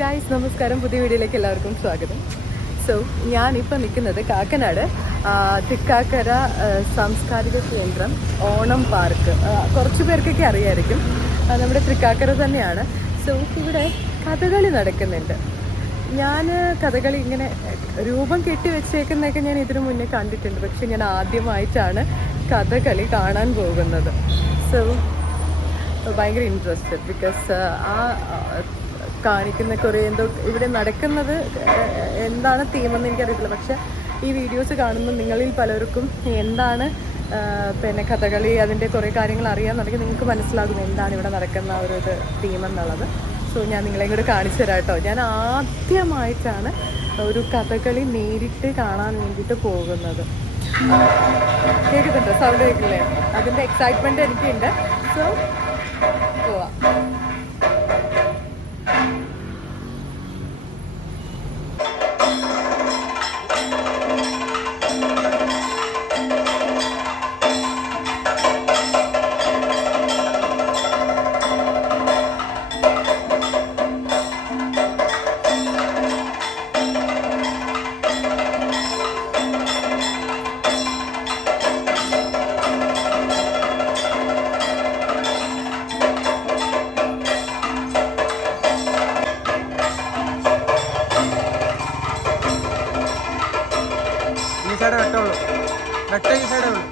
Guys, നമസ്കാരം. പുതിയ വീഡിയോയിലേക്ക് എല്ലാവർക്കും സ്വാഗതം. സോ ഞാനിപ്പോൾ നിൽക്കുന്നത് കാക്കനാട് തൃക്കാക്കര സാംസ്കാരിക കേന്ദ്രം ഓണം പാർക്ക്. കുറച്ച് പേർക്കൊക്കെ അറിയായിരിക്കും, നമ്മുടെ തൃക്കാക്കര തന്നെയാണ്. സോ ഇവിടെ കഥകളി നടക്കുന്നുണ്ട്. ഞാൻ കഥകളി ഇങ്ങനെ രൂപം കെട്ടി വെച്ചേക്കുന്നതൊക്കെ ഞാൻ ഇതിനു മുന്നേ കണ്ടിട്ടുണ്ട്, പക്ഷെ ഞാൻ ആദ്യമായിട്ടാണ് കഥകളി കാണാൻ പോകുന്നത്. സോ ഭയങ്കര ഇൻട്രസ്റ്റഡ്, ബിക്കോസ് ആ കാണിക്കുന്ന കുറേ എന്തോ ഇവിടെ നടക്കുന്നത് എന്താണ് തീമെന്ന് എനിക്കറിയത്തില്ല. പക്ഷെ ഈ വീഡിയോസ് കാണുമ്പോൾ നിങ്ങളിൽ പലർക്കും എന്താണ് പിന്നെ കഥകളി അതിൻ്റെ കുറേ കാര്യങ്ങൾ അറിയാമെന്നുണ്ടെങ്കിൽ നിങ്ങൾക്ക് മനസ്സിലാകും എന്താണ് ഇവിടെ നടക്കുന്ന ഒരു ഇത് തീമെന്നുള്ളത്. സോ ഞാൻ നിങ്ങളെയും കൂടെ കാണിച്ചു തരാം കേട്ടോ. ഞാൻ ആദ്യമായിട്ടാണ് ഒരു കഥകളി നേരിട്ട് കാണാൻ വേണ്ടിയിട്ട് പോകുന്നത്. കേൾക്കുന്നുണ്ടോ? സൗണ്ട് കേൾക്കില്ലേ? അതിൻ്റെ എക്സൈറ്റ്മെൻറ്റ് എനിക്കുണ്ട്. സോ പോവാം. ഈ സൈഡ് വെട്ടുള്ളൂ, വെട്ട ഈ സൈഡേ ഉള്ളൂ.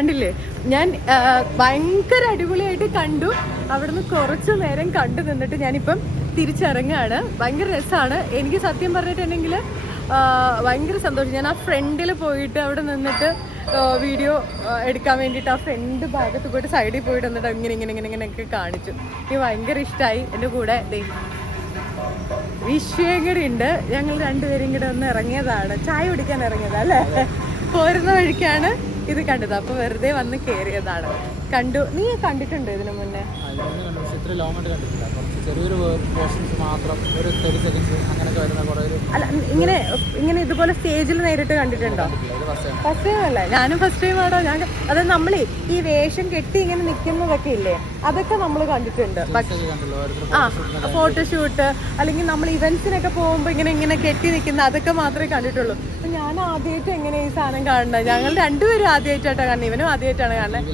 കണ്ടില്ലേ, ഞാൻ ഭയങ്കര അടിപൊളിയായിട്ട് കണ്ടു. അവിടുന്ന് കുറച്ചു നേരം കണ്ടു നിന്നിട്ട് ഞാനിപ്പം തിരിച്ചിറങ്ങുകയാണ്. ഭയങ്കര രസമാണ്. എനിക്ക് സത്യം പറഞ്ഞിട്ടുണ്ടെങ്കിൽ ഭയങ്കര സന്തോഷം. ഞാൻ ആ ഫ്രണ്ടിൽ പോയിട്ട് അവിടെ നിന്നിട്ട് വീഡിയോ എടുക്കാൻ വേണ്ടിയിട്ട് ആ ഫ്രണ്ട് ഭാഗത്ത് പോയിട്ട് സൈഡിൽ പോയിട്ട് എന്നിട്ട് ഇങ്ങനെയൊക്കെ കാണിച്ചു. എനിക്ക് ഭയങ്കര ഇഷ്ടമായി. എൻ്റെ കൂടെ വിഷയം കൂടി ഉണ്ട്. ഞങ്ങൾ രണ്ടുപേരും കൂടെ ഒന്ന് ഇറങ്ങിയതാണ്, ചായ കുടിക്കാൻ ഇറങ്ങിയതാ അല്ലേ. പോരുന്ന വഴിക്കാണ് ഇത് കണ്ടത്. അപ്പോൾ വെറുതെ വന്ന് കയറിയതാണ്. കണ്ടു. നീ കണ്ടിട്ടുണ്ടോ ഇതിനു മുന്നേ? അല്ല, ഇങ്ങനെ ഇതുപോലെ സ്റ്റേജിൽ നേരിട്ട് കണ്ടിട്ടുണ്ടോ? ഫസ്റ്റ് ടൈം അല്ലേ? ഞാനും ഫസ്റ്റ് ടൈം ആണോ. അത് നമ്മളേ ഈ വേഷം കെട്ടി ഇങ്ങനെ നിൽക്കുന്നതൊക്കെ ഇല്ലേ, അതൊക്കെ നമ്മൾ കണ്ടിട്ടുണ്ട്. ഫോട്ടോഷൂട്ട് അല്ലെങ്കിൽ നമ്മൾ ഇവന്റ്സിനൊക്കെ പോകുമ്പോൾ ഇങ്ങനെ കെട്ടി നിൽക്കുന്ന അതൊക്കെ മാത്രമേ കണ്ടിട്ടുള്ളൂ. അപ്പൊ ഞാൻ ആദ്യമായിട്ട് എങ്ങനെ ഈ സാധനം കാണുന്നത്? ഞങ്ങൾ രണ്ടുപേരും ആദ്യമായിട്ടാണ് കാണുന്നത്. ഇവനും ആദ്യമായിട്ടാണ് കാണുന്നത്.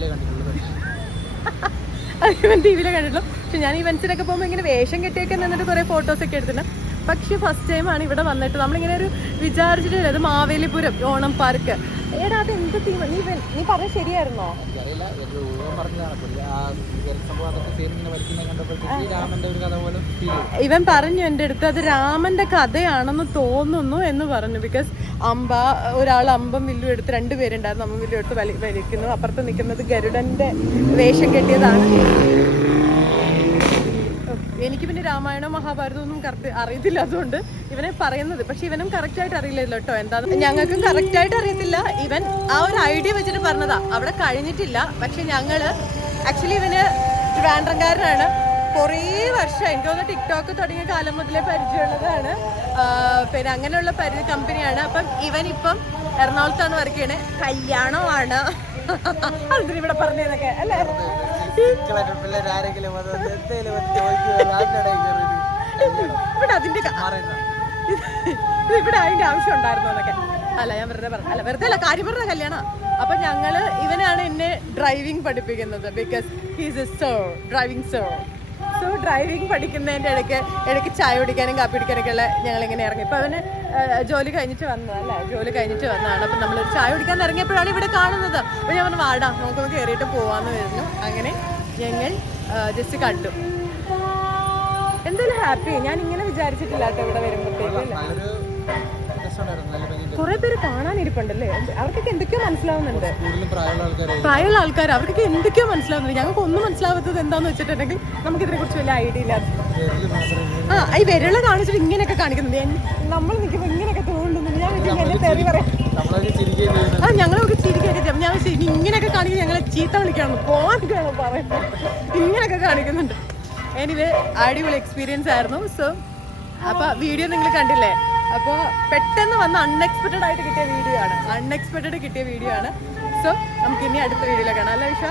ഇവൻ ടി വിയിലെ കണ്ടിട്ടുള്ളൂ. പക്ഷെ ഞാൻ ഇവന്റ്സിനൊക്കെ പോകുമ്പോൾ ഇങ്ങനെ വേഷം കെട്ടിയൊക്കെ നിന്നിട്ട് കുറേ ഫോട്ടോസൊക്കെ എടുത്തിട്ടുണ്ട്. പക്ഷെ ഫസ്റ്റ് ടൈമാണ് ഇവിടെ വന്നിട്ട് നമ്മളിങ്ങനെ ഒരു വിചാരിച്ചിട്ടില്ല. അത് മാവേലിപുരം ഓണം പാർക്ക്. എടാ, അത് എന്ത് തീം? നീ പറഞ്ഞ ശരിയായിരുന്നോ? ഇവൻ പറഞ്ഞു എൻ്റെ അടുത്ത് അത് രാമന്റെ കഥയാണെന്ന് തോന്നുന്നു എന്ന് പറഞ്ഞു. ബിക്കോസ് ഒരാൾ അമ്പം വില്ലും എടുത്ത്, രണ്ടുപേരുണ്ടായിരുന്നു, അമ്പം വില്ലും എടുത്ത് വലിക്കുന്നു. അപ്പുറത്ത് നിൽക്കുന്നത് ഗരുഡന്റെ വേഷം കെട്ടിയതാണ്. എനിക്ക് പിന്നെ രാമായണോ മഹാഭാരതം ഒന്നും കറക്റ്റ് അറിയത്തില്ല, അതുകൊണ്ട് ഇവനെ പറയുന്നത്. പക്ഷെ ഇവനും കറക്റ്റായിട്ട് അറിയില്ലല്ലോ കേട്ടോ എന്താന്ന്. ഞങ്ങൾക്കും കറക്റ്റായിട്ട് അറിയത്തില്ല. ഇവൻ ആ ഒരു ഐഡിയ വെച്ചിട്ട് പറഞ്ഞതാ. അവിടെ കഴിഞ്ഞിട്ടില്ല. പക്ഷെ ഞങ്ങള് ആക്ച്വലി ഇവന് ട്രിവാൻഡ്രംകാരനാണ്. കുറേ വർഷം എനിക്ക് തോന്നുന്നു ടിക്ടോക്ക് തുടങ്ങിയ കാലം മുതലേ പരിചയമുള്ളതാണ്. പിന്നെ അങ്ങനെയുള്ള കമ്പനിയാണ്. അപ്പം ഇവനിപ്പം എറണാകുളത്താണ് വർക്ക് ചെയ്യണേ. കല്യാണമാണ്. അതിന് ഇവിടെ പറഞ്ഞതൊക്കെ അല്ലേ? ഇവിടെ അതിന്റെ ആവശ്യം ഉണ്ടായിരുന്നു എന്നൊക്കെ. അല്ല, ഞാൻ വെറുതെ പറഞ്ഞു. അല്ല, വെറുതെ അല്ല, കാര്യം പറഞ്ഞ കല്യാണം. അപ്പൊ ഇവനാണ് എന്നെ ഡ്രൈവിംഗ് പഠിപ്പിക്കുന്നത്. Because he's a sir, driving sir. So driving പഠിക്കുന്നതിൻ്റെ ഇടയ്ക്ക് ചായ കുടിക്കാനും കാപ്പി കുടിക്കാനൊക്കെ ഉള്ള ഞങ്ങളിങ്ങനെ ഇറങ്ങി. ഇപ്പം അവന് ജോലി കഴിഞ്ഞിട്ട് വന്നതല്ലേ, ജോലി കഴിഞ്ഞിട്ട് വന്നതാണ്. അപ്പം നമ്മൾ ചായ കുടിക്കാൻ ഇറങ്ങിയപ്പോഴാണ് ഇവിടെ കാണുന്നത്. അപ്പോൾ ഞാൻ പറഞ്ഞു വാടാ നമുക്കൊന്ന് കയറിയിട്ട് പോവാന്ന് വരുന്നു. അങ്ങനെ ഞങ്ങൾ ജസ്റ്റ് കണ്ടു. എന്തായാലും ഹാപ്പി. ഞാൻ ഇങ്ങനെ വിചാരിച്ചിട്ടില്ല കേട്ടോ ഇവിടെ വരുമ്പോഴത്തേക്കും. അല്ലേ, കുറെ പേര് കാണാനിരിപ്പുണ്ടല്ലേ. അവർക്കൊക്കെ എന്തൊക്കെയോ മനസ്സിലാവുന്നുണ്ട്. പ്രായമുള്ള ആൾക്കാർ, അവർക്കൊക്കെ എന്തൊക്കെയോ മനസ്സിലാവുന്നുണ്ട്. ഞങ്ങൾക്ക് ഒന്നും മനസ്സിലാവാത്തത് എന്താന്ന് വെച്ചിട്ടുണ്ടെങ്കിൽ നമുക്കിതിനെ കുറിച്ച് വലിയ ഐഡിയ ഇല്ല. ഈ വിരള കാണിച്ചിട്ട് ഇങ്ങനെയൊക്കെ കാണിക്കുന്നുണ്ട്. നമ്മൾ നിൽക്കുമ്പോൾ ഇങ്ങനെയൊക്കെ തോന്നുന്നു. ഞാൻ എന്നെ തെറി പറയാം. ഞങ്ങളൊക്കെ ചിരിക്കായിട്ട് ഞാൻ ഇനി ഇങ്ങനെയൊക്കെ കാണിക്കുന്നത് ഞങ്ങളെ ചീത്ത വിളിക്കാണ്, പോകാനൊക്കെയാണോ പറയുന്നത്. ഇങ്ങനെയൊക്കെ കാണിക്കുന്നുണ്ട്. എനിവേ അടിപൊളി എക്സ്പീരിയൻസ് ആയിരുന്നു. സോ അപ്പോൾ വീഡിയോ നിങ്ങൾ കണ്ടില്ലേ. അപ്പോൾ പെട്ടെന്ന് വന്ന് അൺഎക്സ്പെക്റ്റഡ് ആയിട്ട് കിട്ടിയ വീഡിയോ ആണ്. സോ നമുക്ക് ഇനി അടുത്ത വീഡിയോയിൽ കാണാം അല്ലേ വിഷ?